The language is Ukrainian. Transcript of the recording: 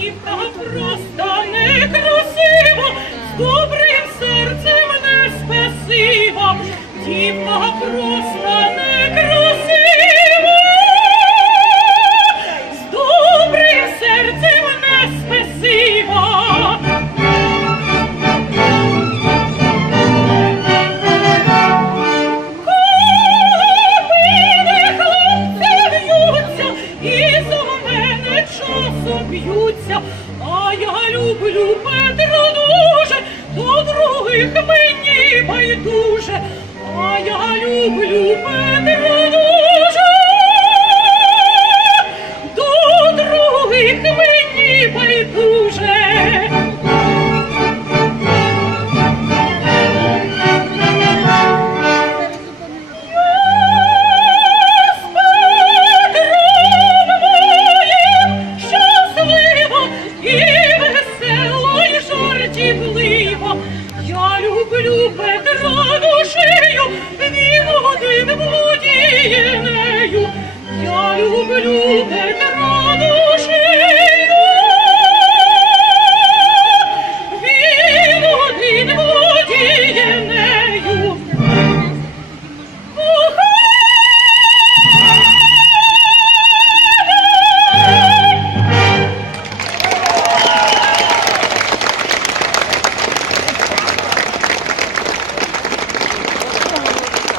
Дівка просто некрасива, з добрим серцем не спасива, дівка просто не. люблю Петру дуже, других мені байдуже. люблю Петра душею,